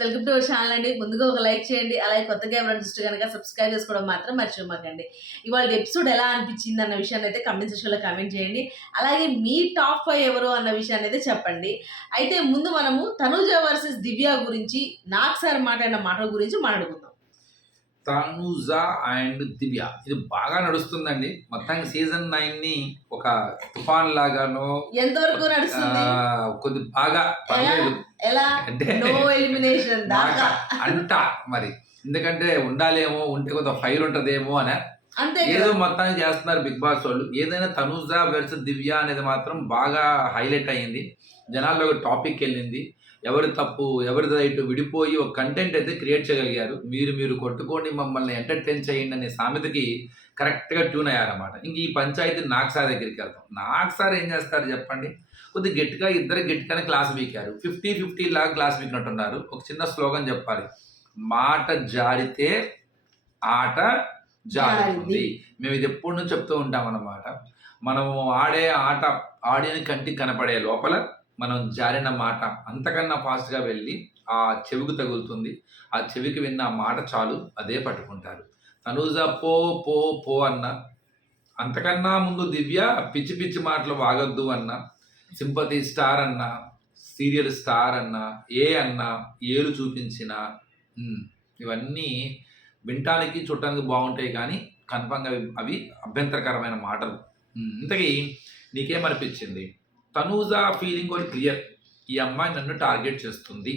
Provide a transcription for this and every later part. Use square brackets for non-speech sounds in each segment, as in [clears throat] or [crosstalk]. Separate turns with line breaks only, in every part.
Welcome to channel అండి ముందుగా ఒక లైక్ చేయండి అలాగే కొత్తగా ఎవరైనా చూస్తే కనుక సబ్స్క్రైబ్ చేసుకోవడం మాత్రం మర్చిపోమాకండి ఇవాళ ఎపిసోడ్ ఎలా అనిపించింది అన్న విషయాన్ని అయితే కమెంట్ సెక్షన్లో కమెంట్ చేయండి అలాగే మీ టాప్ ఫైవ్ ఎవరు అన్న విషయాన్ని అయితే చెప్పండి అయితే ముందు మనము తనుజ వర్సెస్ దివ్య గురించి నాకు సార్ మాట్లాడిన మాటల గురించి మాట్లాడుకుందాం
తనుజ అండ్ దివ్య ఇది బాగా నడుస్తుందండి మొత్తానికి సీజన్ నైన్ ని ఒక తుఫాన్ లాగానో
ఎంతవరకు నడుస్తుంది
కొద్ది బాగా పర్లేదు
ఎలా [laughs] నో ఎలిమినేషన్ దాకా
అంట మరి ఎందుకంటే ఉండాలేమో ఉంటే కొంత ఫైర్ ఉంటదేమో అని అంతే ఏదో మొత్తానికి చేస్తున్నారు బిగ్ బాస్ వాళ్ళు ఏదైనా తనుజా వెర్సెస్ దివ్య అనేది మాత్రం బాగా హైలైట్ అయ్యింది జనాల్లో ఒక టాపిక్ వెళ్ళింది ఎవరి తప్పు ఎవరి రైట్ విడిపోయి ఒక కంటెంట్ అయితే క్రియేట్ చేయగలిగారు మీరు మీరు కొట్టుకోండి మమ్మల్ని ఎంటర్టైన్ చేయండి అనే సామెతకి కరెక్ట్గా ట్యూన్ అయ్యారన్నమాట ఇంక ఈ పంచాయతీ నాగ్సార్ దగ్గరికి వెళ్తాం నాగ్సార్ ఏం చేస్తారు చెప్పండి కొద్ది గట్టిగా ఇద్దరు గట్టిగానే క్లాస్ వీకారు ఫిఫ్టీ ఫిఫ్టీ లాగా క్లాస్ వీకినట్టున్నారు ఒక చిన్న స్లోగన్ చెప్పాలి మాట జారితే ఆట జారుతుంది మేము ఇది ఎప్పటి నుంచి చెప్తూ ఉంటాం అన్నమాట మనము ఆడే ఆట ఆడిన కంటికి కనపడే లోపల మనం జారిన మాట అంతకన్నా ఫాస్ట్గా వెళ్ళి ఆ చెవికి తగులుతుంది ఆ చెవికి విన్న ఆ మాట చాలు అదే పట్టుకుంటారు తనూజ పో పో పో అన్న అంతకన్నా ముందు దివ్య పిచ్చి పిచ్చి మాటలు వాగొద్దు అన్నా సింపతి స్టార్ అన్నా సీరియల్ స్టార్ అన్నా ఏ అన్నా ఏలు చూపించిన ఇవన్నీ వినటానికి చూడటానికి బాగుంటాయి కానీ కన్ఫామ్గా అవి అభ్యంతరకరమైన మాటలు ఇంతకీ నీకేమనిపించింది తనూజా ఫీలింగ్ ఒకటి క్లియర్ ఈ అమ్మాయి నన్ను టార్గెట్ చేస్తుంది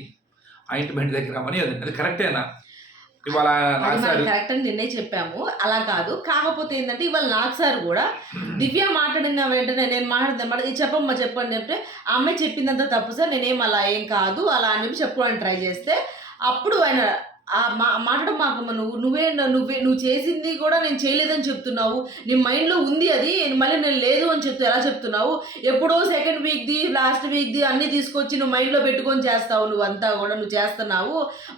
ఆ బండి దగ్గర అమ్మని అది కరెక్టేనా
కరెక్ట్ అని నిన్నే చెప్పాము అలా కాదు కాకపోతే ఏంటంటే ఇవాళ నాగసారు కూడా దివ్య మాట్లాడిన వెంటనే నేను మాట్లాడదాం మాట చెప్పమ్మా చెప్పండి చెప్తే ఆమె చెప్పిందంతా తప్పు సార్ నేనేం అలా ఏం కాదు అలా అని చెప్పుకోవడానికి ట్రై చేస్తే అప్పుడు ఆయన మా మాట్లాడడం మాకు నువ్వు నువ్వే నువ్వే నువ్వు చేసింది కూడా నేను చేయలేదని చెప్తున్నావు నీ మైండ్లో ఉంది అది మళ్ళీ నేను లేదు అని చెప్తూ ఎలా చెప్తున్నావు ఎప్పుడో సెకండ్ వీక్ది లాస్ట్ వీక్ది అన్నీ తీసుకొచ్చి నువ్వు మైండ్లో పెట్టుకొని చేస్తావు నువ్వు అంతా కూడా నువ్వు చేస్తున్నావు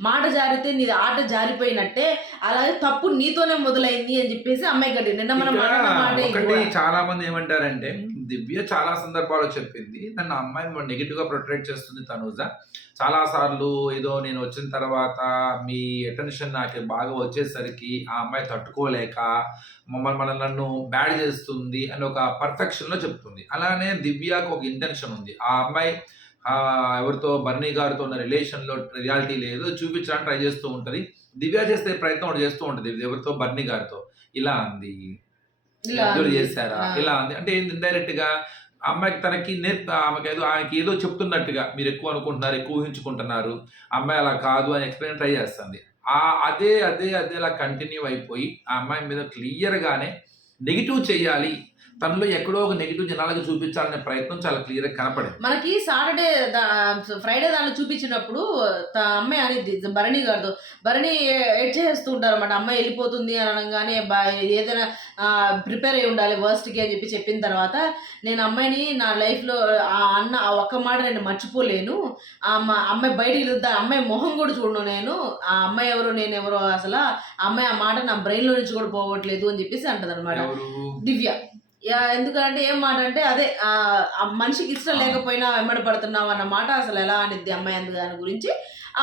మాట జారితే నీ ఆట జారిపోయినట్టే అలాగే తప్పు నీతోనే మొదలైంది అని చెప్పేసి అమ్మాయి గడి
నిన్న మనం మాట చాలా మంది ఏమంటారంటే దివ్య చాలా సందర్భాలు చెప్పింది నన్ను అమ్మాయి నెగిటివ్గా ప్రొటెక్ట్ చేస్తుంది తనుజా చాలాసార్లు ఏదో నేను వచ్చిన తర్వాత మీ అటెన్షన్ నాకు బాగా వచ్చేసరికి ఆ అమ్మాయి తట్టుకోలేక మమ్మల్ని మన నన్ను బ్యాడ్ చేస్తుంది అని ఒక పర్ఫెక్షన్లో చెప్తుంది అలానే దివ్యాకు ఒక ఇంటెన్షన్ ఉంది ఆ అమ్మాయి ఎవరితో బర్నీ గారితో ఉన్న రిలేషన్లో రియాలిటీ లేదు చూపించడానికి ట్రై చేస్తూ ఉంటుంది దివ్య చేసే ప్రయత్నం ఒకటి చేస్తూ ఉంటుంది ఎవరితో బర్నీ గారితో ఇలా అంది చేశారా ఇలా అంది అంటే ఇండైరెక్ట్ గా అమ్మాయికి తనకి నేర్ప ఆమెకి ఏదో ఆమెకి ఏదో చెప్తున్నట్టుగా మీరు ఎక్కువ అనుకుంటున్నారు ఎక్కువ ఊహించుకుంటున్నారు అమ్మాయి అలా కాదు అని ఎక్స్ప్లెయిన్ ట్రై చేస్తుంది ఆ అదే అదే అదేలా కంటిన్యూ అయిపోయి ఆ అమ్మాయి మీద క్లియర్గానే నెగిటివ్ చేయాలి తనలో ఎక్కడో ఒక నెగిటివ్ జనాలకు చూపించాలనే ప్రయత్నం చాలా క్లియర్ గా కనపడే
మనకి సాటర్డే ఫ్రైడే దాన్ని చూపించినప్పుడు అమ్మాయి అనేది భరణి గారితో భరణి ఎడ్ చేస్తూ ఉంటారు అన్నమాట అమ్మాయి వెళ్ళిపోతుంది అని అనగానే ఏదైనా ప్రిపేర్ అయి ఉండాలి వర్స్ట్ కి అని చెప్పి చెప్పిన తర్వాత నేను అమ్మాయిని నా లైఫ్లో ఆ అన్న ఆ ఒక్క మాట నేను మర్చిపోలేను ఆ అమ్మాయి బయటికి వెళ్తా అమ్మాయి మొహం కూడా చూడను నేను ఆ అమ్మాయి ఎవరు నేను ఎవరో అసలు ఆ అమ్మాయి ఆ మాట నా బ్రెయిన్లో నుంచి కూడా పోవట్లేదు అని చెప్పేసి అనమాట దివ్య ఎందుకంటే ఏం మాట అంటే అదే మనిషికి ఇష్టం లేకపోయినా వెంబడి పడుతున్నావు అన్న మాట అసలు ఎలా అనిద్ది అమ్మాయి అందు దాని గురించి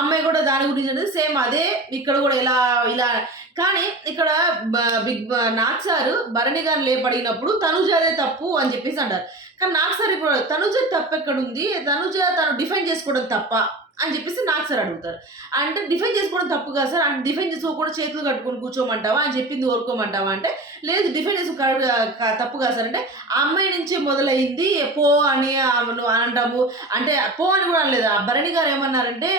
అమ్మాయి కూడా దాని గురించి అనేది సేమ్ అదే ఇక్కడ కూడా ఇలా ఇలా కానీ ఇక్కడ బిగ్ నాగ్ సార్ భరణి గారు లేపడినప్పుడు అదే తప్పు అని చెప్పేసి అంటారు కానీ నాగ్ సార్ ఇప్పుడు తనుజ తప్పు ఉంది తనుజ తను డిఫైన్ చేసుకోవడం తప్ప అని చెప్పేసి నాగ్ సార్ అడుగుతారు అంటే డిఫైన్ చేసుకోవడం తప్పు కదా సార్ అంటే డిఫైన్ చేసుకోకుండా చేతులు కట్టుకొని కూర్చోమంటావా అని చెప్పింది ఓరుకోమంటావా అంటే లేదు డిఫెండ్ చేసి తప్పు కాదు సార్ అంటే అమ్మాయి నుంచి మొదలైంది పో అని అంటాము అంటే పో అని కూడా అనలేదు ఆ భరణి గారు ఏమన్నారంటే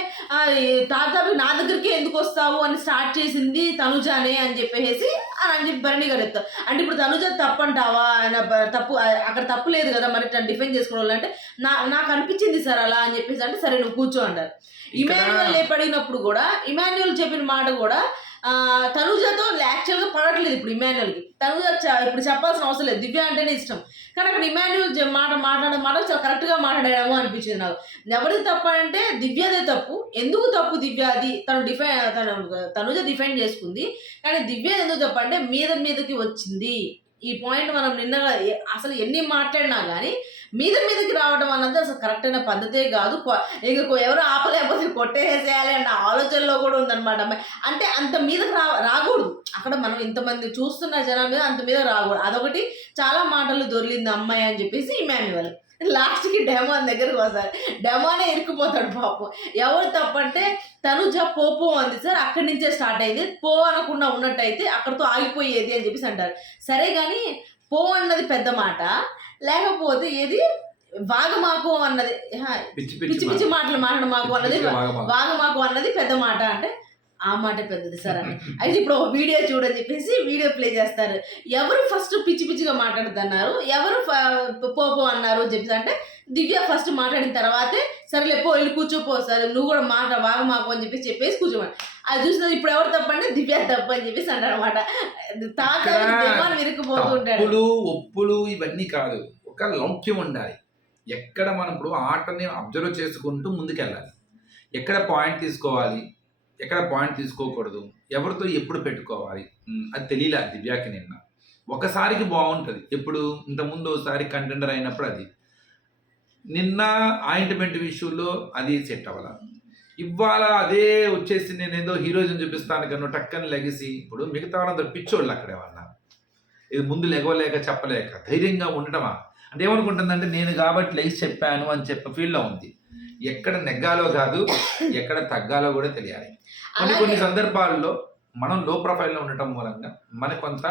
తాతాపి నా దగ్గరికే ఎందుకు వస్తావు అని స్టార్ట్ చేసింది తనుజానే అని చెప్పేసి అని చెప్పి భరణి గారు చెప్తారు అంటే ఇప్పుడు తనుజ తప్పు అంటావా తప్పు అక్కడ తప్పు లేదు కదా మరి డిఫెండ్ చేసుకోవాలి అంటే నా నాకు అనిపించింది సార్ అలా అని చెప్పేసి అంటే సరే నువ్వు కూర్చో అంటారు ఇమాన్యువల్ లేపడినప్పుడు కూడా ఇమాన్యువల్ చెప్పిన మాట కూడా తనుజతో యాక్చువల్గా పడట్లేదు ఇప్పుడు ఇమాన్యుల్కి తనుజ ఇప్పుడు చెప్పాల్సిన అవసరం లేదు దివ్య అంటేనే ఇష్టం కానీ అక్కడ ఇమాన్యుల్ మాట మాట్లాడే మాట చాలా కరెక్ట్గా మాట్లాడాము అనిపించింది నాకు ఎవరిది తప్పు అంటే దివ్యదే తప్పు ఎందుకు తప్పు దివ్య అది తను డిఫై తను తనుజ డిఫైన్ చేసుకుంది కానీ దివ్య ఎందుకు తప్పు అంటే మీద మీదకి వచ్చింది ఈ పాయింట్ మనం నిన్న అసలు ఎన్ని మాట్లాడినా కానీ మీద మీదకి రావడం అన్నది అసలు కరెక్ట్ అయిన పద్ధతే కాదు ఇక ఎవరు ఆపలేకపోతే కొట్టేసేయాలి అన్న ఆలోచనలో కూడా ఉందన్నమాట అంటే అంత మీదకి రా రాకూడదు అక్కడ మనం ఇంతమంది చూస్తున్న జనాల మీద అంత మీద రాకూడదు అదొకటి చాలా మాటలు దొరికింది అమ్మాయి అని చెప్పేసి ఈ మాన్యువల్ లాస్ట్కి డెమాన్ దగ్గరకు వస్తారు డెమానే ఇరుక్కుపోతాడు పాపం ఎవరు తప్పంటే తనుజ పో అంది సార్ అక్కడి నుంచే స్టార్ట్ అయింది పో అనకుండా ఉన్నట్టయితే అక్కడితో ఆగిపోయేది అని చెప్పేసి అంటారు సరే కానీ పో అన్నది పెద్ద మాట లేకపోతే ఏది వాగమాకు అన్నది పిచ్చి పిచ్చి మాటలు మాట్లాడు మాకు అన్నది వాగమాకు అన్నది పెద్ద మాట అంటే ఆ మాట పెద్దది సార్ అని అయితే ఇప్పుడు ఒక వీడియో చూడని చెప్పేసి వీడియో ప్లే చేస్తారు ఎవరు ఫస్ట్ పిచ్చి పిచ్చిగా మాట్లాడుతున్నారు ఎవరు పోపో అన్నారు చెప్పేసి అంటే దివ్య ఫస్ట్ మాట్లాడిన తర్వాతే సరే లేపో వెళ్ళి కూర్చోపో సార్ నువ్వు కూడా మాట బాగా మాకు అని చెప్పేసి చెప్పేసి కూర్చోమని అది చూసినది ఇప్పుడు ఎవరు తప్పంటే దివ్య తప్పు అని చెప్పేసి అంటారు అనమాట తాత విరిగిపోతూ ఉంటాడు
ఒప్పులు ఇవన్నీ కాదు ఒక లౌక్యం ఉండాలి ఎక్కడ మనం ఇప్పుడు ఆటని అబ్జర్వ్ చేసుకుంటూ ముందుకెళ్ళాలి ఎక్కడ పాయింట్ తీసుకోవాలి ఎక్కడ పాయింట్ తీసుకోకూడదు ఎవరితో ఎప్పుడు పెట్టుకోవాలి అది తెలియలే దివ్యాకి నిన్న ఒకసారికి బాగుంటుంది ఎప్పుడు ఇంతకుముందు ఒకసారి కంటెండర్ అయినప్పుడు అది నిన్న ఆయింట్మెంట్ విషయంలో అది సెట్ అవ్వాల ఇవాళ అదే వచ్చేసి నేను ఏదో హీరోయిన్ చూపిస్తాను కన్నా టక్కని లెగసి ఇప్పుడు మిగతా వాళ్ళందరూ పిచ్చోళ్ళు అక్కడే ఏమన్నా ఇది ముందు లెగవలేక చెప్పలేక ధైర్యంగా ఉండటమా అంటే ఏమనుకుంటుందంటే నేను కాబట్టి లెగ్స్ చెప్పాను అని చెప్పే ఫీల్లో ఉంది ఎక్కడ నెగ్గాలో కాదు ఎక్కడ తగ్గాలో కూడా తెలియాలి కొన్ని కొన్ని సందర్భాల్లో మనం లో ప్రొఫైల్లో ఉండటం మూలంగా మన కొంత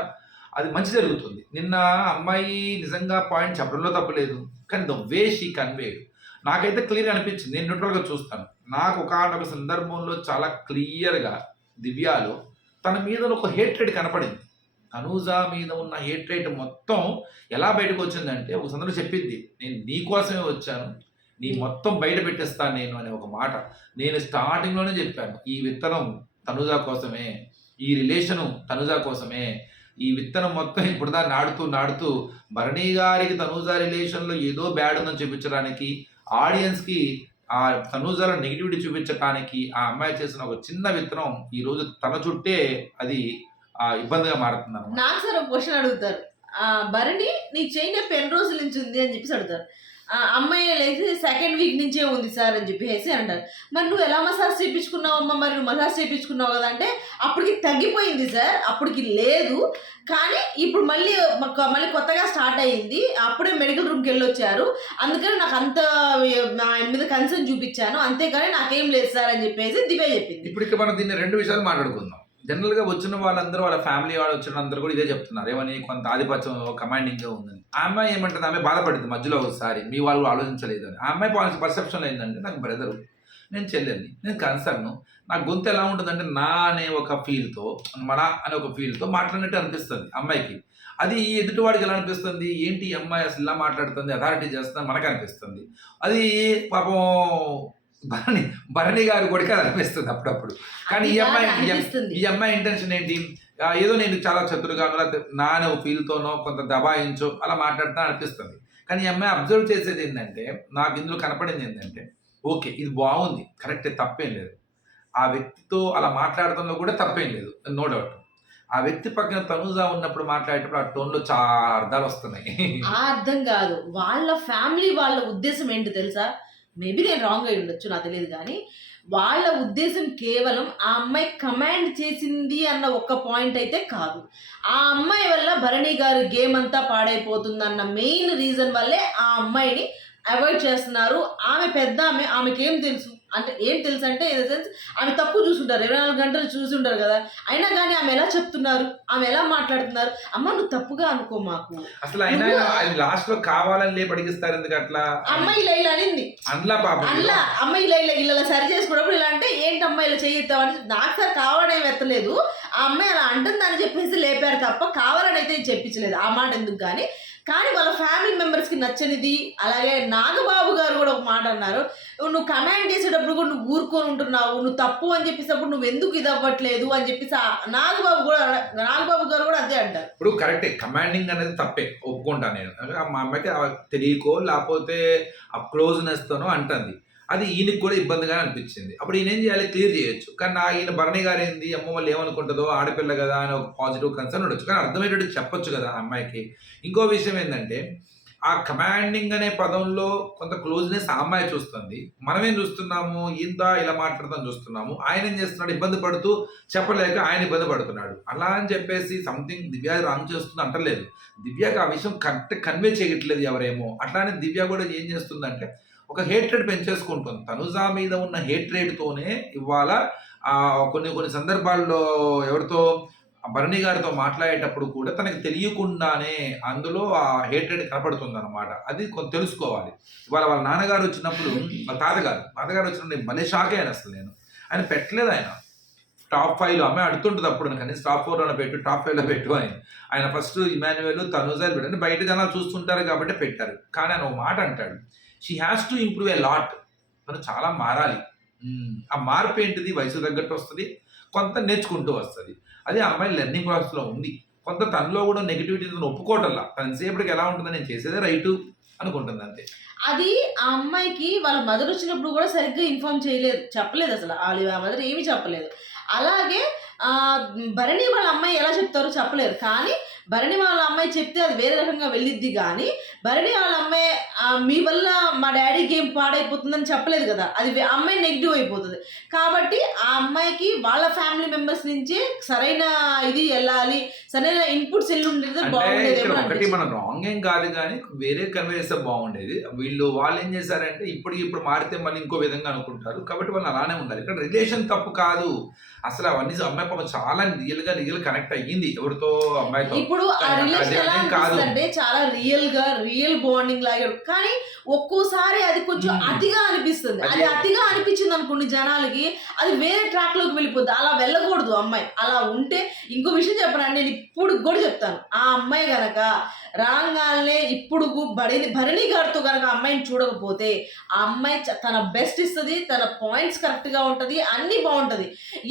అది మంచి జరుగుతుంది నిన్న అమ్మాయి నిజంగా పాయింట్ చెప్పడంలో తప్పలేదు కానీ ద వే షీ కన్వేడ్ నాకైతే క్లియర్ అనిపించింది నేను న్యూట్రల్గా చూస్తాను నాకు ఒకనొక సందర్భంలో చాలా క్లియర్గా దివ్యాలు తన మీద ఒక హేట్రేట్ కనపడింది తనూజా మీద ఉన్న హేట్రేట్ మొత్తం ఎలా బయటకు వచ్చిందంటే ఒక సందర్భం చెప్పింది నేను నీకోసమే వచ్చాను నీ మొత్తం బయట పెట్టేస్తాను నేను అనే ఒక మాట నేను స్టార్టింగ్లోనే చెప్పాను ఈ విత్తనం తనుజా కోసమే ఈ రిలేషను తనుజా కోసమే ఈ విత్తనం మొత్తం ఇప్పుడు నాడుతూ నాడుతూ భరణి గారికి తనుజా రిలేషన్లో ఏదో బ్యాడ్ ఉందని చూపించడానికి ఆడియన్స్కి ఆ తనుజాల నెగిటివిటీ చూపించడానికి ఆ అమ్మాయి చేసిన ఒక చిన్న విత్తనం ఈ రోజు తన చుట్టే అది ఆ ఇబ్బందిగా మారుతుంది
నాకు సార్ క్వశ్చన్ అడుగుతారు భరణి నీ చైన్ పెన్ రోజుల నుంచి ఉంది అని చెప్పేసి అడుగుతారు అమ్మాయి అయితే సెకండ్ వీక్ నుంచే ఉంది సార్ అని చెప్పేసి అంటారు మరి నువ్వు ఎలా మసాజ్ చేయించుకున్నావు అమ్మ మరి నువ్వు మసాజ్ చేయించుకున్నావు కదా అంటే అప్పటికి తగ్గిపోయింది సార్ అప్పటికి లేదు కానీ ఇప్పుడు మళ్ళీ మళ్ళీ కొత్తగా స్టార్ట్ అయ్యింది అప్పుడే మెడికల్ రూమ్కి వెళ్ళొచ్చారు అందుకని నాకు అంత ఆయన మీద కన్సర్న్ చూపించాను అంతేకాని నాకేం లేదు సార్ అని చెప్పేసి దివే చెప్పింది
ఇప్పుడు మనం దీన్ని రెండు విషయాలు మాట్లాడుకుందాం జనరల్గా వచ్చిన వాళ్ళందరూ వాళ్ళ ఫ్యామిలీ వాళ్ళు వచ్చిన అందరూ కూడా ఇదే చెప్తున్నారు ఏమని కొంత ఆధిపత్యం గా ఉందని ఆ అమ్మాయి ఏమంటుంది ఆమె బాధపడింది మధ్యలో ఒకసారి మీ వాళ్ళు ఆలోచించలేదు అని ఆ అమ్మాయి పర్సెప్షన్ ఏంటంటే నాకు బ్రదరు నేను చెల్లెల్ని నేను కన్సర్ను నా గొంతు ఎలా ఉంటుందంటే నా అనే ఒక ఫీల్తో మన అనే ఒక ఫీల్తో మాట్లాడినట్టు అనిపిస్తుంది అమ్మాయికి అది ఈ ఎదుటివాడికి ఎలా అనిపిస్తుంది ఏంటి అమ్మాయి అసలు ఇలా మాట్లాడుతుంది అథారిటీ చేస్తుంది మనకు అనిపిస్తుంది అది పాపం భరణి భరణి గారు కొడుక అనిపిస్తుంది అప్పుడప్పుడు కానీ ఈ అమ్మాయి ఈ అమ్మాయి ఇంటెన్షన్ ఏంటి ఏదో నేను చాలా చతురుగా నానో ఫీల్తోనో కొంత దబాయించో అలా మాట్లాడుతా అనిపిస్తుంది కానీ ఈ అమ్మాయి అబ్జర్వ్ చేసేది ఏంటంటే నాకు ఇందులో కనపడింది ఏంటంటే ఓకే ఇది బాగుంది కరెక్ట్ తప్పేం లేదు ఆ వ్యక్తితో అలా మాట్లాడటంలో కూడా తప్పేం లేదు నో డౌట్ ఆ వ్యక్తి పక్కన తనుజా ఉన్నప్పుడు మాట్లాడేటప్పుడు ఆ టోన్ లో చాలా అర్థాలు వస్తున్నాయి
ఆ అర్థం కాదు వాళ్ళ ఫ్యామిలీ వాళ్ళ ఉద్దేశం ఏంటి తెలుసా మేబీ నేను రాంగ్ అయి ఉండొచ్చు నాకు తెలియదు కానీ వాళ్ళ ఉద్దేశం కేవలం ఆ అమ్మాయి కమాండ్ చేసింది అన్న ఒక్క పాయింట్ అయితే కాదు ఆ అమ్మాయి వల్ల భరణి గారు గేమ్ అంతా పాడైపోతుంది అన్న మెయిన్ రీజన్ వల్లే ఆ అమ్మాయిని అవాయిడ్ చేస్తున్నారు ఆమె పెద్ద ఆమె ఆమెకేం తెలుసు అంటే ఏం తెలుసు అంటే ఇన్ సెన్స్ ఆమె తప్పు చూసుంటారు ఇరవై నాలుగు గంటలు చూసి ఉంటారు కదా అయినా కానీ ఆమె ఎలా చెప్తున్నారు ఆమె ఎలా మాట్లాడుతున్నారు అమ్మ నువ్వు తప్పుగా అనుకో మాకు
అసలు అయినా లాస్ట్ లో కావాలని పడిగిస్తారు ఎందుకు అట్లా
అమ్మాయి ఇలా అనింది అట్లా పాప అమ్మాయి ఇలా ఇలా ఇలా సరి చేసుకున్నప్పుడు ఇలా అంటే ఏంటి అమ్మాయి ఇలా చేయొద్దాం అంటే నాకు సార్ కావడం ఎత్తలేదు ఆ అమ్మాయి అలా అంటుందని చెప్పేసి లేపారు తప్ప కావాలని అయితే చెప్పించలేదు ఆ మాట ఎందుకు కానీ కానీ వాళ్ళ ఫ్యామిలీ మెంబర్స్కి నచ్చనిది అలాగే నాగబాబు గారు కూడా ఒక మాట అన్నారు నువ్వు కమాండ్ చేసేటప్పుడు కూడా నువ్వు ఊరుకొని ఉంటున్నావు నువ్వు తప్పు అని చెప్పేసి అప్పుడు నువ్వు ఎందుకు ఇది అవ్వట్లేదు అని చెప్పేసి నాగబాబు కూడా నాగబాబు గారు కూడా అదే అంటారు
ఇప్పుడు కరెక్టే కమాండింగ్ అనేది తప్పే ఒప్పుకుంటాను నేను మా అమ్మాయికి తెలియకో లేకపోతే ఆ క్లోజ్నెస్తోనో అంటుంది అది ఈయనకి కూడా ఇబ్బందిగా అనిపించింది అప్పుడు ఈయన ఏం చేయాలి క్లియర్ చేయొచ్చు కానీ నా ఈయన భరణి గారు ఏంది అమ్మ వాళ్ళు ఏమనుకుంటుందో ఆడపిల్ల కదా అని ఒక పాజిటివ్ కన్సర్న్ ఉండొచ్చు కానీ అర్థమయ్యేటట్టు చెప్పొచ్చు కదా ఆ అమ్మాయికి ఇంకో విషయం ఏంటంటే ఆ కమాండింగ్ అనే పదంలో కొంత క్లోజ్నెస్ ఆ అమ్మాయి చూస్తుంది మనమేం చూస్తున్నాము ఇంత ఇలా మాట్లాడదాం చూస్తున్నాము ఆయన ఏం చేస్తున్నాడు ఇబ్బంది పడుతూ చెప్పలేక ఆయన ఇబ్బంది పడుతున్నాడు అలా అని చెప్పేసి సంథింగ్ దివ్య రాంగ్ చేస్తుంది అంటలేదు దివ్యకి ఆ విషయం కరెక్ట్ కన్వే చేయట్లేదు ఎవరేమో అట్లానే దివ్య కూడా ఏం చేస్తుందంటే ఒక హేట్రేడ్ పెంచేసుకుంటుంది తనుజా మీద ఉన్న హేట్రేడ్తోనే ఇవాళ కొన్ని కొన్ని సందర్భాల్లో ఎవరితో భరణి గారితో మాట్లాడేటప్పుడు కూడా తనకు తెలియకుండానే అందులో ఆ హేట్రేడ్ కనపడుతుంది అనమాట అది కొంత తెలుసుకోవాలి ఇవాళ వాళ్ళ నాన్నగారు వచ్చినప్పుడు వాళ్ళ తాతగారు తాతగారు వచ్చినప్పుడు నేను భలే షాక్ అయ్యాను అసలు నేను ఆయన పెట్టలేదు ఆయన టాప్ ఫైవ్లో ఆమె అడుగుతుంటుంది అప్పుడు కానీ టాప్ ఫోర్లో పెట్టు టాప్ ఫైవ్లో పెట్టు అని ఆయన ఫస్ట్ ఇమాన్యువల్ తనుజాలు పెట్టండి బయట జనాలు చూస్తుంటారు కాబట్టి పెట్టారు కానీ ఆయన ఒక మాట అంటాడు she has to improve a lot తను చాలా మారాలి hmm. ఆ మార్పు ఏంటిది వయసు తగ్గట్టు వస్తుంది కొంత నేర్చుకుంటూ వస్తుంది అదే అమ్మాయి లెర్నింగ్ ప్రాసెస్లో ఉంది కొంత తనలో కూడా నెగిటివిటీ తను ఒప్పుకోవటంలా తను సేపటికి ఎలా ఉంటుంది నేను చేసేదే రైటు అనుకుంటుంది అంతే
అది ఆ అమ్మాయికి వాళ్ళ మదర్ వచ్చినప్పుడు కూడా సరిగ్గా ఇన్ఫార్మ్ చేయలేదు చెప్పలేదు అసలు వాళ్ళు ఆ మదర్ ఏమీ చెప్పలేదు అలాగే భరణి వాళ్ళ అమ్మాయి ఎలా చెప్తారో చెప్పలేరు కానీ భరణి వాళ్ళ అమ్మాయి చెప్తే అది వేరే రకంగా వెళ్ళిద్ది కానీ భరణి వాళ్ళ అమ్మాయి మీ వల్ల మా డాడీకి ఏం పాడైపోతుందని చెప్పలేదు కదా అది అమ్మాయి నెగిటివ్ అయిపోతుంది కాబట్టి ఆ అమ్మాయికి వాళ్ళ ఫ్యామిలీ మెంబర్స్ నుంచి సరైన ఇది వెళ్ళాలి సరైన ఇన్పుట్స్ వెళ్ళి ఉండేది బాగుండేది ఒకటి మనం
రాంగ్ ఏం కాదు కానీ వేరే కన్వే చేస్తే బాగుండేది వీళ్ళు వాళ్ళు ఏం చేశారంటే ఇప్పుడు ఇప్పుడు మారితే మళ్ళీ ఇంకో విధంగా అనుకుంటారు కాబట్టి వాళ్ళు అలానే ఉండాలి ఇక్కడ రిలేషన్ తప్పు కాదు అసలు అవన్నీ అమ్మాయి పాపం చాలా రియల్ గా రియల్ కనెక్ట్ అయ్యింది ఎవరితో అమ్మాయితో
ఇప్పుడు కాదు అంటే చాలా రియల్ గా రియల్ రియల్ బాండింగ్ లాగా కానీ ఒక్కోసారి అది కొంచెం అతిగా అనిపిస్తుంది అది అతిగా అనిపించింది అనుకోండి జనాలకి అది వేరే ట్రాక్ లోకి వెళ్ళిపోద్ది అలా వెళ్ళకూడదు అమ్మాయి అలా ఉంటే ఇంకో విషయం చెప్పనండి నేను ఇప్పుడు కూడా చెప్తాను ఆ అమ్మాయి గనక రాంగానే ఇప్పుడు బడి భరణి గారితో కనుక అమ్మాయిని చూడకపోతే ఆ అమ్మాయి తన బెస్ట్ ఇస్తుంది తన పాయింట్స్ కరెక్ట్గా ఉంటుంది అన్నీ బాగుంటుంది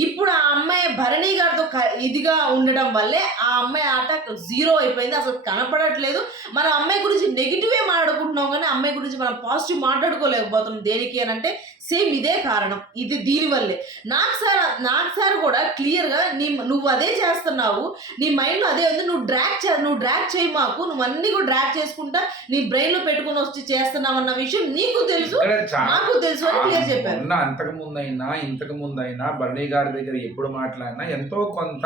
ఇప్పుడు ఆ అమ్మాయి భరణి గారితో ఇదిగా ఉండడం వల్లే ఆ అమ్మాయి ఆట జీరో అయిపోయింది అసలు కనపడట్లేదు మన అమ్మాయి గురించి నెగిటివే మాట్లాడుకుంటున్నాం కానీ అమ్మాయి గురించి మనం పాజిటివ్ మాట్లాడుకోలేకపోతున్నాం దేనికి అని అంటే సేమ్ ఇదే కారణం ఇది దీనివల్లే నాకు సార్ నాకు సార్ కూడా క్లియర్గా నీ నువ్వు అదే చేస్తున్నావు నీ మైండ్లో అదే ఉంది నువ్వు డ్రాక్ చే నువ్వు డ్రాక్ చేయి మాకు నువ్వు అన్ని కూడా డ్రాక్ చేసుకుంటా నీ బ్రెయిన్లో పెట్టుకుని వచ్చి చేస్తున్నావు అన్న విషయం నీకు తెలుసు
నాకు తెలుసు అని క్లియర్ చెప్పారు అంతకు ముందైనా ఇంతకు ముందైనా బర్ణి గారి దగ్గర ఎప్పుడు మాట్లాడినా ఎంతో కొంత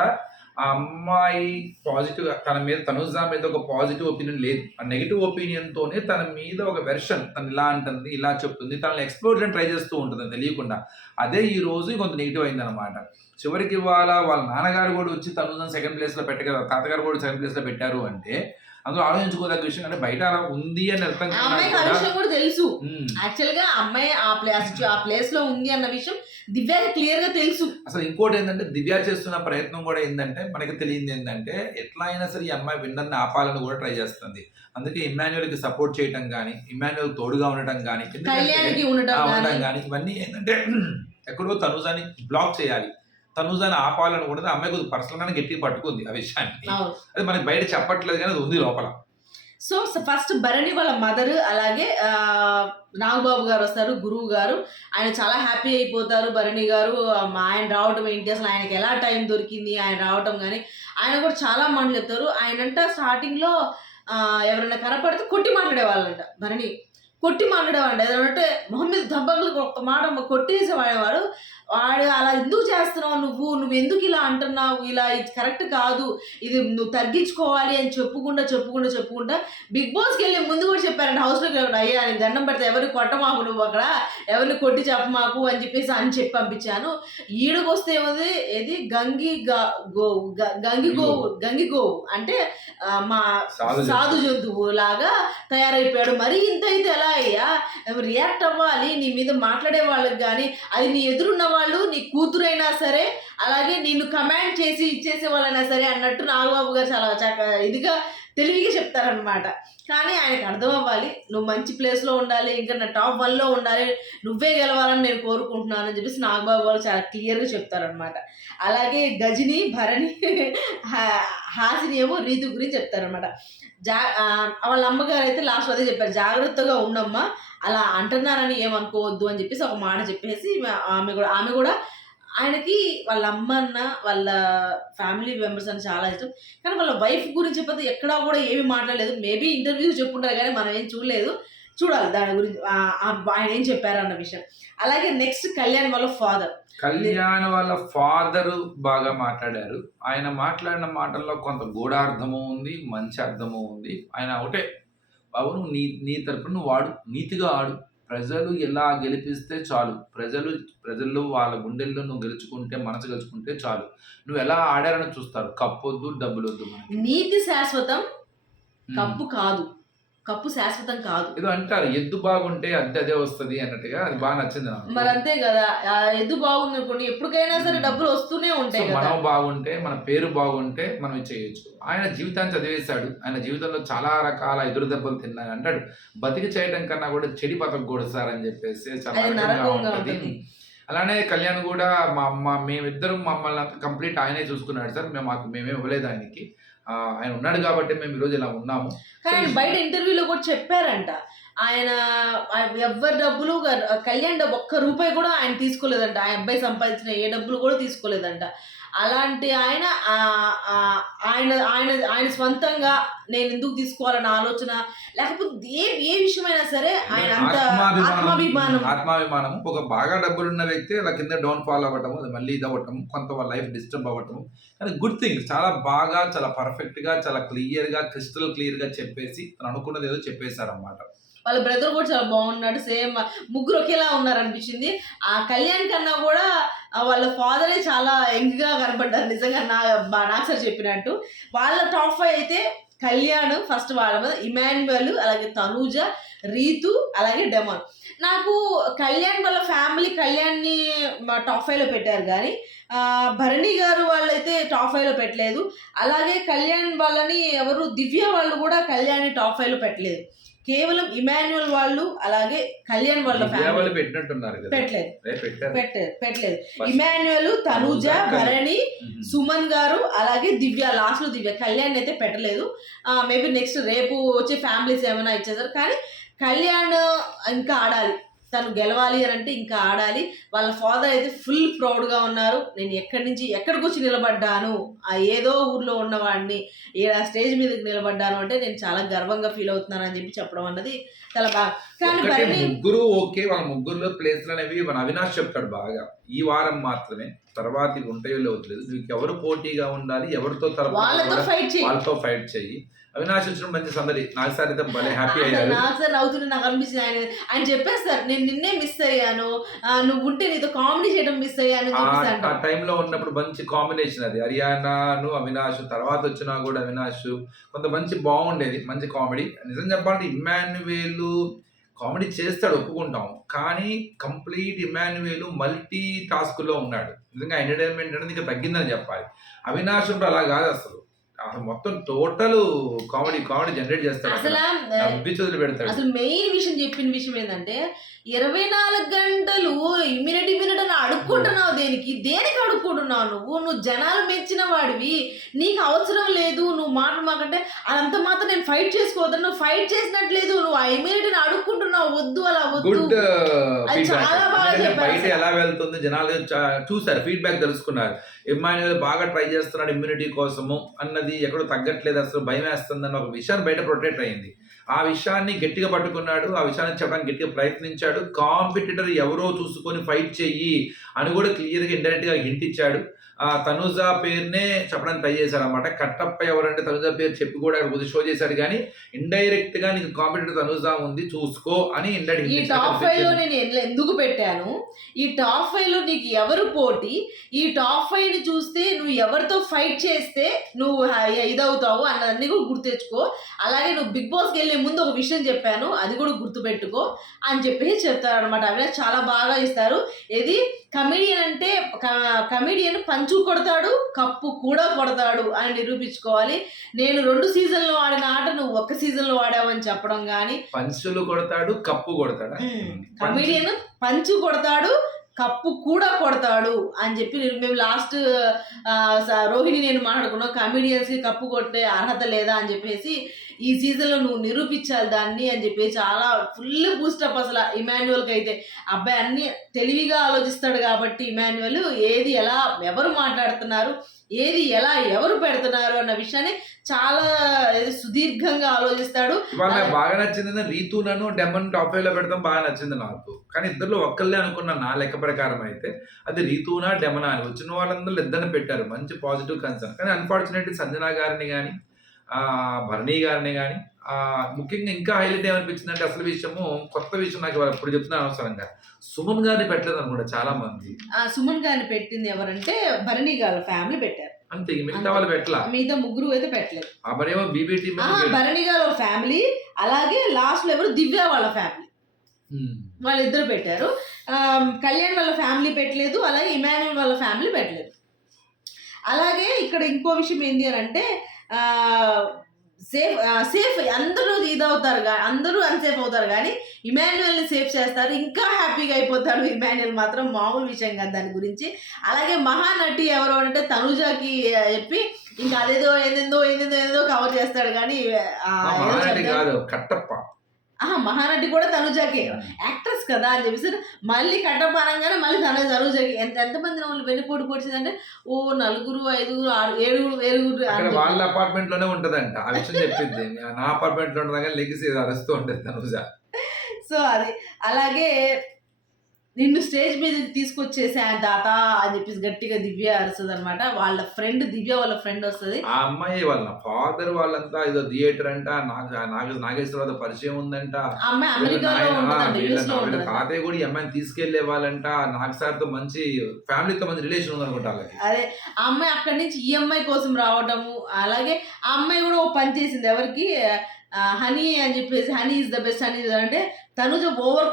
ఆ అమ్మాయి పాజిటివ్ తన మీద తనుజ మీద ఒక పాజిటివ్ ఒపీనియన్ లేదు ఆ నెగిటివ్ ఒపీనియన్తోనే తన మీద ఒక వెర్షన్ తను ఇలా అంటుంది ఇలా చెప్తుంది తనని ఎక్స్ప్లోర్ చేయడం ట్రై చేస్తూ ఉంటుంది తెలియకుండా అదే ఈ రోజు కొంత నెగిటివ్ అనమాట చివరికి ఇవాళ వాళ్ళ నాన్నగారు కూడా వచ్చి తనుజను సెకండ్ ప్లేస్లో పెట్టగలరు తాతగారు కూడా సెకండ్ ప్లేస్లో పెట్టారు అంటే అందులో ఆలోచించుకోదగ్గ విషయం అంటే బయట అలా ఉంది అని అర్థం
అమ్మాయి కూడా తెలుసు యాక్చువల్ గా అమ్మాయి ఆ ప్లేస్ ఆ ప్లేస్ లో ఉంది అన్న విషయం దివ్యా క్లియర్ గా తెలుసు
అసలు ఇంకోటి ఏంటంటే దివ్య చేస్తున్న ప్రయత్నం కూడా ఏంటంటే మనకి తెలియదు ఏంటంటే ఎట్లా అయినా సరే ఈ అమ్మాయి విన్నర్ని ఆపాలని కూడా ట్రై చేస్తుంది అందుకే ఇమాన్యువల్ కి సపోర్ట్ చేయటం కానీ ఇమాన్యువల్ తోడుగా ఉండటం కానీ ఉండటం కానీ ఇవన్నీ ఏంటంటే [clears throat] ఎక్కడో తనుజాని బ్లాక్ చేయాలి తనుజాని ఆపాలని కూడా అమ్మాయి పర్సనల్ గానే గట్టి పట్టుకుంది ఆ విషయాన్ని అది మనకి బయట చెప్పట్లేదు కానీ అది ఉంది లోపల
సో ఫస్ట్ భరణి వాళ్ళ మదర్ అలాగే నాగబాబు గారు వస్తారు గురువు గారు ఆయన చాలా హ్యాపీ అయిపోతారు భరణి గారు ఆయన రావటం ఏంటి అసలు ఆయనకి ఎలా టైం దొరికింది ఆయన రావటం కానీ ఆయన కూడా చాలా మాటలు చెప్తారు ఆయనంట స్టార్టింగ్లో ఎవరైనా కనపడితే కొట్టి మాట్లాడేవాళ్ళంట భరణి కొట్టి మాట్లాడేవాడు ఏదంటే మొహమ్మద్ దెబ్బలు ఒక మాట కొట్టేసేవాడేవాడు వాడు అలా ఎందుకు చేస్తున్నావు నువ్వు నువ్వు ఎందుకు ఇలా అంటున్నావు ఇలా ఇది కరెక్ట్ కాదు ఇది నువ్వు తగ్గించుకోవాలి అని చెప్పుకుండా చెప్పుకుండా చెప్పుకుంటా బిగ్ బాస్కి వెళ్ళి ముందు కూడా చెప్పారంటే హౌస్లోకి వెళ్ళండి అయ్యా నేను దండం పెడితే ఎవరిని కొట్టమాకు నువ్వు అక్కడ ఎవరిని కొట్టి చెప్పమాకు అని చెప్పేసి అని చెప్పి పంపించాను ఈడకు వస్తే ఏముంది ఏది గంగి గోవు గంగి గోవు గంగి గోవు అంటే మా సాధు జంతువు లాగా తయారైపోయాడు మరి ఇంత అయితే ఎలా అయ్యా రియాక్ట్ అవ్వాలి నీ మీద మాట్లాడే వాళ్ళకి కానీ అది నీ ఎదురున్న వాళ్ళు నీ కూతురైనా సరే అలాగే నిన్ను కమాండ్ చేసి ఇచ్చేసే వాళ్ళైనా సరే అన్నట్టు నాగబాబు గారు చాలా ఇదిగా తెలివిగా చెప్తారనమాట కానీ ఆయనకు అర్థం అవ్వాలి నువ్వు మంచి ప్లేస్లో ఉండాలి ఇంకా నా టాప్ వన్లో ఉండాలి నువ్వే గెలవాలని నేను కోరుకుంటున్నాను అని చెప్పేసి నాగబాబు వాళ్ళు చాలా క్లియర్గా చెప్తారనమాట అలాగే గజిని భరణి హాసిని ఏమో రీతు గురించి చెప్తారనమాట జా వాళ్ళ అమ్మగారు అయితే లాస్ట్ అదే చెప్పారు జాగ్రత్తగా ఉండమ్మా అలా అంటున్నారని ఏమనుకోవద్దు అని చెప్పేసి ఒక మాట చెప్పేసి ఆమె కూడా ఆమె కూడా ఆయనకి వాళ్ళ అమ్మ అన్న వాళ్ళ ఫ్యామిలీ మెంబర్స్ అని చాలా ఇష్టం కానీ వాళ్ళ వైఫ్ గురించి చెప్పతే ఎక్కడా కూడా ఏమి మాట్లాడలేదు మేబీ ఇంటర్వ్యూస్ చెప్పుంటారు కానీ మనం ఏం చూడలేదు చూడాలి దాని గురించి ఆయన ఏం చెప్పారు అన్న విషయం అలాగే నెక్స్ట్ కళ్యాణ్ వాళ్ళ ఫాదర్
కళ్యాణ్ వాళ్ళ ఫాదర్ బాగా మాట్లాడారు ఆయన మాట్లాడిన మాటల్లో కొంత గూఢార్థము ఉంది మంచి అర్థము ఉంది ఆయన ఒకటే బాబు నువ్వు నీ నీ తరపున నువ్వు ఆడు నీతిగా ఆడు ప్రజలు ఎలా గెలిపిస్తే చాలు ప్రజలు ప్రజల్లో వాళ్ళ గుండెల్లో నువ్వు గెలుచుకుంటే మనసు గెలుచుకుంటే చాలు నువ్వు ఎలా ఆడారని చూస్తారు కప్పొద్దు డబ్బులొద్దు
నీతి శాశ్వతం కప్పు కాదు కప్పు శాశ్వతం కాదు
ఇది అంటారు ఎద్దు బాగుంటే అద్దె అదే వస్తుంది అన్నట్టుగా అది బాగా నచ్చింది
మరి అంతే కదా ఆ ఎద్దు బాగుంది అనుకోండి ఎప్పటికైనా సరే hmm. డబ్బులు వస్తూనే ఉంటాయి
మనం బాగుంటే మన పేరు బాగుంటే మనం చేయొచ్చు ఆయన జీవితాన్ని చదివేశాడు ఆయన జీవితంలో చాలా రకాల ఎదురు దెబ్బలు తిన్నాను అంటాడు బతికి చేయడం కన్నా కూడా చెడి బతకూడదు సార్ అని చెప్పేసి చాలా అలానే కళ్యాణ్ కూడా మా అమ్మ మేమిద్దరం మమ్మల్ని కంప్లీట్ ఆయనే చూసుకున్నాడు సార్ మేము మాకు మేమే ఇవ్వలేదు ఆయనకి ఆయన ఉన్నాడు కాబట్టి మేము ఈరోజు ఇలా ఉన్నాము
బయట ఇంటర్వ్యూలో కూడా చెప్పారంట ఆయన ఎవరి డబ్బులు కళ్యాణ్ డబ్బు ఒక్క రూపాయి కూడా ఆయన తీసుకోలేదంట ఆ అబ్బాయి సంపాదించిన ఏ డబ్బులు కూడా తీసుకోలేదంట అలాంటి ఆయన ఆయన ఆయన ఆయన స్వంతంగా నేను ఎందుకు తీసుకోవాలన్న ఆలోచన లేకపోతే ఏ ఏ విషయమైనా సరే
ఆయన అంత ఆత్మాభిమానం ఆత్మాభిమానం ఒక బాగా డబ్బులున్న వ్యక్తి అలా కింద డౌన్ ఫాల్ అవ్వటం అది మళ్ళీ ఇది అవ్వటం కొంత వాళ్ళ లైఫ్ డిస్టర్బ్ అవ్వటం కానీ గుడ్ థింగ్ చాలా బాగా చాలా పర్ఫెక్ట్గా చాలా క్లియర్గా క్రిస్టల్ క్లియర్గా చెప్పేసి తను అనుకున్నది ఏదో చెప్పేశారన్నమాట
వాళ్ళ బ్రదర్ కూడా చాలా బాగున్నాడు సేమ్ ముగ్గురు ఒకేలా ఉన్నారు అనిపించింది ఆ కళ్యాణ్ కన్నా కూడా వాళ్ళ ఫాదరే చాలా యంగ్గా కనబడ్డారు నిజంగా నా నాకు చెప్పినట్టు వాళ్ళ టాప్ ఫైవ్ అయితే కళ్యాణ్ ఫస్ట్ వాళ్ళ మీద ఇమాన్యువల్ అలాగే తనూజ రీతు అలాగే డెమాన్ నాకు కళ్యాణ్ వాళ్ళ ఫ్యామిలీ కళ్యాణ్ని టాప్ ఫైవ్లో పెట్టారు కానీ భరణి గారు వాళ్ళైతే టాప్ ఫైవ్లో పెట్టలేదు అలాగే కళ్యాణ్ వాళ్ళని ఎవరు దివ్య వాళ్ళు కూడా కళ్యాణ్ని టాప్ ఫైవ్లో పెట్టలేదు కేవలం ఇమాన్యువల్ వాళ్ళు అలాగే కళ్యాణ్
వాళ్ళ ఫ్యామిలీ పెట్టలేదు పెట్టలేదు పెట్టలేదు
ఇమాన్యువల్ తనుజ భరణి సుమన్ గారు అలాగే దివ్య లాస్ట్ లో దివ్య కళ్యాణ్ అయితే పెట్టలేదు మేబీ నెక్స్ట్ రేపు వచ్చే ఫ్యామిలీస్ ఏమైనా ఇచ్చేసారు కానీ కళ్యాణ్ ఇంకా ఆడాలి తను గెలవాలి అని అంటే ఇంకా ఆడాలి వాళ్ళ ఫాదర్ అయితే ఫుల్ ప్రౌడ్గా ఉన్నారు నేను ఎక్కడి నుంచి ఎక్కడికి వచ్చి నిలబడ్డాను ఆ ఏదో ఊర్లో ఉన్నవాడిని ఆ స్టేజ్ మీదకి నిలబడ్డాను అంటే నేను చాలా గర్వంగా ఫీల్ అవుతున్నాను అని చెప్పి చెప్పడం అన్నది చాలా బాగా
కానీ ముగ్గురు ఓకే వాళ్ళ ముగ్గురులో ప్లేస్లు అనేవి మన అవినాష్ చెప్తాడు బాగా ఈ వారం మాత్రమే తర్వాత ఇవి ఉంటాయో లేవు మీకు ఎవరు పోటీగా ఉండాలి ఎవరితో తర్వాత
వాళ్ళతో ఫైట్ చేయి
అవినాష్ వచ్చిన మంచి సందడి నాకు సార్ అయితే భలే హ్యాపీ అయ్యాడు
నాకు సార్ నవ్వుతుంటే నాకు అనిపించింది ఆయన ఆయన చెప్పారు సార్ నేను నిన్నే మిస్ అయ్యాను నువ్వు ఉంటే నీతో కామెడీ చేయడం మిస్ అయ్యాను ఆ
టైంలో ఉన్నప్పుడు మంచి కాంబినేషన్ అది హర్యానాను అవినాష్ తర్వాత వచ్చినా కూడా అవినాష్ కొంత మంచి బాగుండేది మంచి కామెడీ నిజం చెప్పాలంటే ఇమాన్యువేలు కామెడీ చేస్తాడు ఒప్పుకుంటాం కానీ కంప్లీట్ ఇమాన్యువేలు మల్టీ టాస్క్లో ఉన్నాడు నిజంగా ఎంటర్టైన్మెంట్ అనేది ఇంకా తగ్గిందని చెప్పాలి అవినాష్ అలా కాదు అసలు అసలు మొత్తం టోటల్ కామెడీ కామెడీ జనరేట్ చేస్తారు అసలు
నవ్వి చదువులు పెడతాడు అసలు మెయిన్ విషయం చెప్పిన విషయం ఏంటంటే ఇరవై నాలుగు గంటలు ఇమ్యూనిటీ ఇమ్యూనిటీ అని అడుక్కుంటున్నావు దేనికి దేనికి అడుక్కుంటున్నావు నువ్వు నువ్వు జనాలు మెచ్చిన వాడివి నీకు అవసరం లేదు నువ్వు మాట మాకంటే అంత మాత్రం నేను ఫైట్ చేసుకోవద్దు నువ్వు ఫైట్ చేసినట్లేదు నువ్వు ఆ ఇమ్యూనిటీని అడుక్కుంటున్నావు వద్దు అలా
వద్దు uh, అది చాలా బాగా ఎలా వెళ్తుంది జనాలు చూసారు ఫీడ్బ్యాక్ తెలుసుకున్నారు ఇమ్మాన్యుల్ బాగా ట్రై చేస్తున్నాడు ఇమ్యూనిటీ కోసము అన్నది ఎక్కడో తగ్గట్లేదు అసలు భయం వేస్తుందని ఒక విషయాన్ని బయట ప్రొటెక్ట్ అయింది ఆ విషయాన్ని గట్టిగా పట్టుకున్నాడు ఆ విషయాన్ని చెప్పడానికి గట్టిగా ప్రయత్నించాడు కాంపిటేటర్ ఎవరో చూసుకొని ఫైట్ చెయ్యి అని కూడా క్లియర్గా ఇండైరెక్ట్గా హింట్ ఇచ్చాడు ఆ తనుజ పేరునే చెప్పడానికి ట్రై చేశారు అనమాట కట్టప్ప ఎవరంటే తనుజ పేరు చెప్పి కూడా అక్కడ షో చేశారు కానీ ఇండైరెక్ట్ గా నీకు కాంపిటేటర్ తనుజ ఉంది చూసుకో అని ఇండైరెక్ట్
ఈ టాప్ ఫైవ్ లో నేను ఎందుకు పెట్టాను ఈ టాప్ ఫైవ్ లో నీకు ఎవరు పోటీ ఈ టాప్ ఫైవ్ ని చూస్తే నువ్వు ఎవరితో ఫైట్ చేస్తే నువ్వు ఇదవుతావు అన్ని కూడా గుర్తెచ్చుకో అలాగే నువ్వు బిగ్ బాస్కి వెళ్ళే ముందు ఒక విషయం చెప్పాను అది కూడా గుర్తుపెట్టుకో అని చెప్పేసి చెప్తారు అనమాట అవి చాలా బాగా ఇస్తారు ఇది కమెడియన్ అంటే కమెడియన్ పంచ్ అంచు కొడతాడు కప్పు కూడా కొడతాడు అని నిరూపించుకోవాలి నేను రెండు సీజన్ లో ఆడిన ఆట నువ్వు ఒక్క లో ఆడావని చెప్పడం కానీ
పంచులు కొడతాడు కప్పు కొడతాడు
కమిడియన్ పంచు కొడతాడు కప్పు కూడా కొడతాడు అని చెప్పి మేము లాస్ట్ రోహిణి నేను మాట్లాడుకున్నాం కమెడియన్స్కి కప్పు కొట్టే అర్హత లేదా అని చెప్పేసి ఈ సీజన్లో నువ్వు నిరూపించాలి దాన్ని అని చెప్పి చాలా ఫుల్ బూస్టప్ అసలు ఇమాన్యువల్కి అయితే అబ్బాయి అన్ని తెలివిగా ఆలోచిస్తాడు కాబట్టి ఇమాన్యువల్ ఏది ఎలా ఎవరు మాట్లాడుతున్నారు ఏది ఎలా ఎవరు పెడుతున్నారు అన్న విషయాన్ని చాలా సుదీర్ఘంగా ఆలోచిస్తాడు
బాగా నచ్చింది రీతు డెమన్ టాప్ ఫైవ్ లో పెడతాం బాగా నచ్చింది నాకు కానీ ఇద్దరు ఒక్కళ్ళే అనుకున్న నా లెక్క ప్రకారం అయితే అది రీతునా డెమనా అని వచ్చిన వాళ్ళందరూ ఇద్దరిని పెట్టారు మంచి పాజిటివ్ కన్సర్న్ కానీ అన్ఫార్చునేట్లీ సంజనా గారిని కానీ భరణి గారిని కానీ ముఖ్యంగా ఇంకా హైలైట్ ఏమనిపించింది అంటే అసలు విషయము కొత్త విషయం నాకు ఇప్పుడు చెప్తున్నా అవసరంగా సుమన్ గారిని పెట్టలేదు అనమాట చాలా మంది
సుమన్ గారిని పెట్టింది ఎవరంటే భరణి గారి ఫ్యామిలీ పెట్టారు
అంతే మిగతా వాళ్ళు పెట్టలా మిగతా ముగ్గురు అయితే పెట్టలేదు మరేమో బీబీటీ
భరణి గారు ఫ్యామిలీ అలాగే లాస్ట్ లో ఎవరు దివ్య వాళ్ళ ఫ్యామిలీ వాళ్ళిద్దరు పెట్టారు కళ్యాణ్ వాళ్ళ ఫ్యామిలీ పెట్టలేదు అలాగే ఇమాన్యుల్ వాళ్ళ ఫ్యామిలీ పెట్టలేదు అలాగే ఇక్కడ ఇంకో విషయం ఏంటి అని అంటే సేఫ్ సేఫ్ అందరూ ఇదవుతారు అందరూ అన్సేఫ్ అవుతారు కానీ ఇమాన్యుయల్ని సేఫ్ చేస్తారు ఇంకా హ్యాపీగా అయిపోతాడు ఇమాన్యుయల్ మాత్రం మామూలు విషయం కాదు దాని గురించి అలాగే మహానటి ఎవరు అంటే తనుజాకి చెప్పి ఇంకా అదేదో ఏందేందో ఏందేందో ఏందో కవర్ చేస్తాడు కానీ కట్ట మహానటి కూడా తనుజాకే యాక్ట్రెస్ కదా అని చెప్పేసి మళ్ళీ కట్టపారంగానే మళ్ళీ తన తనుజాకి ఎంత ఎంతమంది వాళ్ళు వెళ్ళిపోటు పొడిచిందంటే ఓ నలుగురు ఐదుగురు ఆరు ఏడుగురు ఏడుగురు
వాళ్ళ అపార్ట్మెంట్ లోనే ఉంటదంట ఆ విషయం చెప్పింది [laughs] నా అపార్ట్మెంట్ లో ఉండగా అరుస్తూ ఉంటుంది తనుజ
సో అది అలాగే నిన్ను స్టేజ్ మీద ఆ దాత అని చెప్పేసి గట్టిగా దివ్య అరుస్తుంది అనమాట వాళ్ళ ఫ్రెండ్ దివ్య వాళ్ళ ఫ్రెండ్ వస్తుంది
ఆ అమ్మాయి వాళ్ళ ఫాదర్ వాళ్ళంతా ఏదో థియేటర్ అంట నాగ నాగేశ్వరరావు పరిచయం ఉందంట అమ్మాయి తాతయ్య కూడా ఈ అమ్మాయిని తీసుకెళ్లే వాళ్ళంట నాగసార్తో మంచి ఫ్యామిలీతో మంచి రిలేషన్ ఉందనుకుంటా
అదే ఆ అమ్మాయి అక్కడి నుంచి ఈ అమ్మాయి కోసం రావడము అలాగే ఆ అమ్మాయి కూడా ఓ పని చేసింది ఎవరికి హనీ అని చెప్పేసి honey is the best honey అంటే తనుజ ఓవర్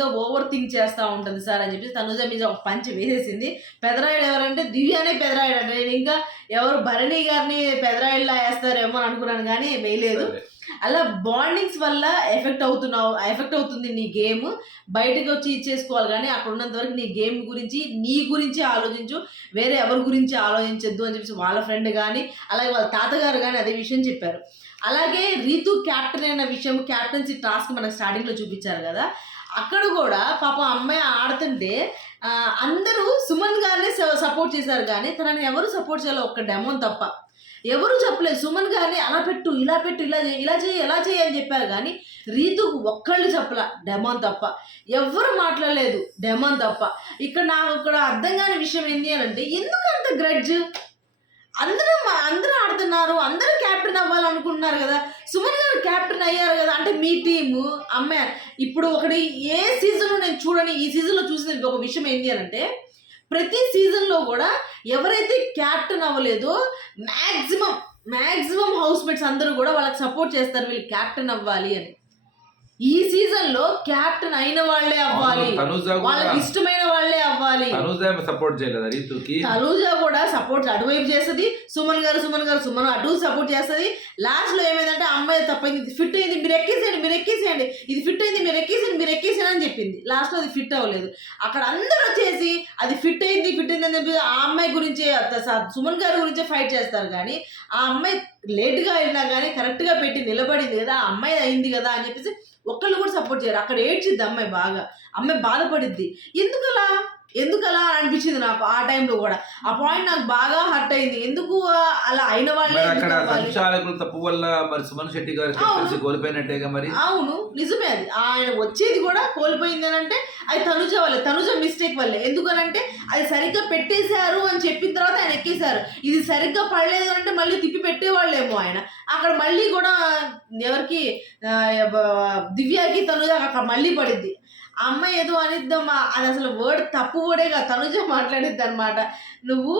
గా ఓవర్ థింక్ చేస్తూ ఉంటుంది సార్ అని చెప్పేసి తనుజ మీద ఒక పంచి వేసేసింది పెదరాయుడు ఎవరంటే దివ్యానే పెదరాయుడు అంటే నేను ఇంకా ఎవరు భరణి గారిని పెదరాయుడులా వేస్తారేమో అనుకున్నాను కానీ వేయలేదు అలా బాండింగ్స్ వల్ల ఎఫెక్ట్ అవుతున్నావు ఎఫెక్ట్ అవుతుంది నీ గేమ్ బయటకు వచ్చి ఇచ్చేసుకోవాలి కానీ అక్కడ ఉన్నంత వరకు నీ గేమ్ గురించి నీ గురించి ఆలోచించు వేరే ఎవరి గురించి ఆలోచించద్దు అని చెప్పేసి వాళ్ళ ఫ్రెండ్ కానీ అలాగే వాళ్ళ తాతగారు కానీ అదే విషయం చెప్పారు అలాగే రీతు క్యాప్టెన్ అయిన విషయం క్యాప్టెన్సీ టాస్క్ మనకు స్టార్టింగ్లో చూపించారు కదా అక్కడ కూడా పాప అమ్మాయి ఆడుతుంటే అందరూ సుమన్ గారిని సపోర్ట్ చేశారు కానీ తనని ఎవరు సపోర్ట్ చేయాలి ఒక్క డెమోన్ తప్ప ఎవరు చెప్పలేదు సుమన్ గారిని అలా పెట్టు ఇలా పెట్టు ఇలా చేయి ఇలా చేయి ఎలా చేయి అని చెప్పారు కానీ రీతుకు ఒక్కళ్ళు చెప్పలే డెమాన్ తప్ప ఎవరు మాట్లాడలేదు డెమాన్ తప్ప ఇక్కడ నాకు ఇక్కడ అర్థం కాని విషయం ఏంటి అని అంటే ఎందుకు అంత గ్రడ్జ్ అందరూ అందరూ ఆడుతున్నారు అందరూ క్యాప్టెన్ అవ్వాలనుకుంటున్నారు కదా సుమన్ గారు క్యాప్టెన్ అయ్యారు కదా అంటే మీ టీము అమ్మాయి ఇప్పుడు ఒకటి ఏ సీజన్లో నేను చూడని ఈ సీజన్లో చూసిన ఒక విషయం ఏంటి అని అంటే ప్రతి సీజన్లో కూడా ఎవరైతే క్యాప్టెన్ అవ్వలేదో మ్యాక్సిమం మ్యాక్సిమం హౌస్ మేట్స్ అందరూ కూడా వాళ్ళకి సపోర్ట్ చేస్తారు వీళ్ళు క్యాప్టెన్ అవ్వాలి అని ఈ సీజన్ లో క్యాప్టెన్ అయిన వాళ్ళే అవ్వాలి వాళ్ళకి ఇష్టమైన వాళ్ళే అవ్వాలి
సపోర్ట్ చేయలేదు
కూడా సపోర్ట్ అటువైపు చేస్తుంది సుమన్ గారు సుమన్ గారు సుమన్ అటు సపోర్ట్ చేస్తుంది లాస్ట్ లో ఏమైందంటే అమ్మాయి తప్పింది ఫిట్ అయింది మీరు ఎక్కేసేయండి మీరు ఎక్కేసేయండి ఇది ఫిట్ అయింది మీరు ఎక్కేసేయండి మీరు ఎక్కేసేయండి అని చెప్పింది లాస్ట్ లో అది ఫిట్ అవ్వలేదు అక్కడ అందరూ వచ్చేసి అది ఫిట్ అయింది ఫిట్ అయింది అని చెప్పి ఆ అమ్మాయి గురించే సుమన్ గారి గురించే ఫైట్ చేస్తారు కానీ ఆ అమ్మాయి లేట్గా అయినా కానీ కరెక్ట్గా పెట్టి నిలబడింది కదా ఆ అమ్మాయి అయింది కదా అని చెప్పేసి ఒక్కళ్ళు కూడా సపోర్ట్ చేయరు అక్కడ ఏడ్చిద్ది అమ్మాయి బాగా అమ్మాయి బాధపడిద్ది ఎందుకలా ఎందుకు అలా అనిపించింది నాకు ఆ టైంలో కూడా ఆ పాయింట్ నాకు బాగా హర్ట్ అయింది ఎందుకు అలా అయిన వాళ్ళే
తప్పు వల్ల మరి సుమన్ శెట్టి గారు కోల్పోయినట్టే మరి
అవును నిజమే అది ఆయన వచ్చేది కూడా కోల్పోయింది అని అంటే అది తనుజ వల్లే తనుజ మిస్టేక్ వల్లే ఎందుకనంటే అది సరిగ్గా పెట్టేశారు అని చెప్పిన తర్వాత ఆయన ఎక్కేశారు ఇది సరిగ్గా పడలేదు అంటే మళ్ళీ తిప్పి పెట్టేవాళ్ళేమో ఆయన అక్కడ మళ్ళీ కూడా ఎవరికి దివ్యాకి తనుజ అక్కడ మళ్ళీ పడింది అమ్మ ఏదో అనిద్దామా అది అసలు వర్డ్ తప్పు వర్డేగా తనుజ మాట్లాడిద్ది అనమాట నువ్వు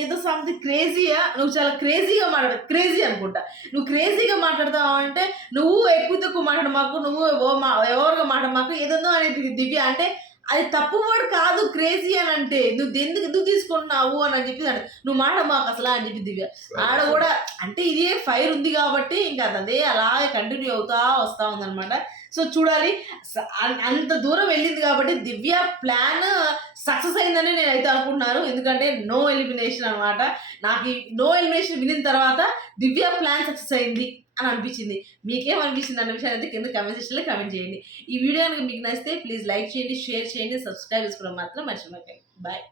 ఏదో సంథింగ్ క్రేజీయా నువ్వు చాలా క్రేజీగా మాట్లాడు క్రేజీ అనుకుంటా నువ్వు క్రేజీగా మాట్లాడతావు అంటే నువ్వు ఎక్కువ తక్కువ మాట్లాడు మాకు నువ్వు మా ఎవరిగా మాట్లాడమాకు మాకు అనేది దివ్య అంటే అది తప్పు వర్డ్ కాదు క్రేజీ అని అంటే నువ్వు ఎందుకు ఎందుకు తీసుకుంటున్నావు అని చెప్పి నువ్వు మాట మాకు అసలు అని చెప్పి దివ్య ఆడ కూడా అంటే ఇదే ఫైర్ ఉంది కాబట్టి ఇంకా అదే అలాగే కంటిన్యూ అవుతా వస్తూ ఉందనమాట సో చూడాలి అంత దూరం వెళ్ళింది కాబట్టి దివ్య ప్లాన్ సక్సెస్ అయిందని నేను అయితే అనుకుంటున్నాను ఎందుకంటే నో ఎలిమినేషన్ అనమాట నాకు ఈ నో ఎలిమినేషన్ వినిన తర్వాత దివ్య ప్లాన్ సక్సెస్ అయింది అని అనిపించింది మీకేం అనిపించింది అన్న విషయాన్ని అయితే కింద కమెంట్ సెక్షన్లో కమెంట్ చేయండి ఈ వీడియో కనుక మీకు నచ్చితే ప్లీజ్ లైక్ చేయండి షేర్ చేయండి సబ్స్క్రైబ్ చేసుకోవడం మాత్రం మర్చిపోకండి బాయ్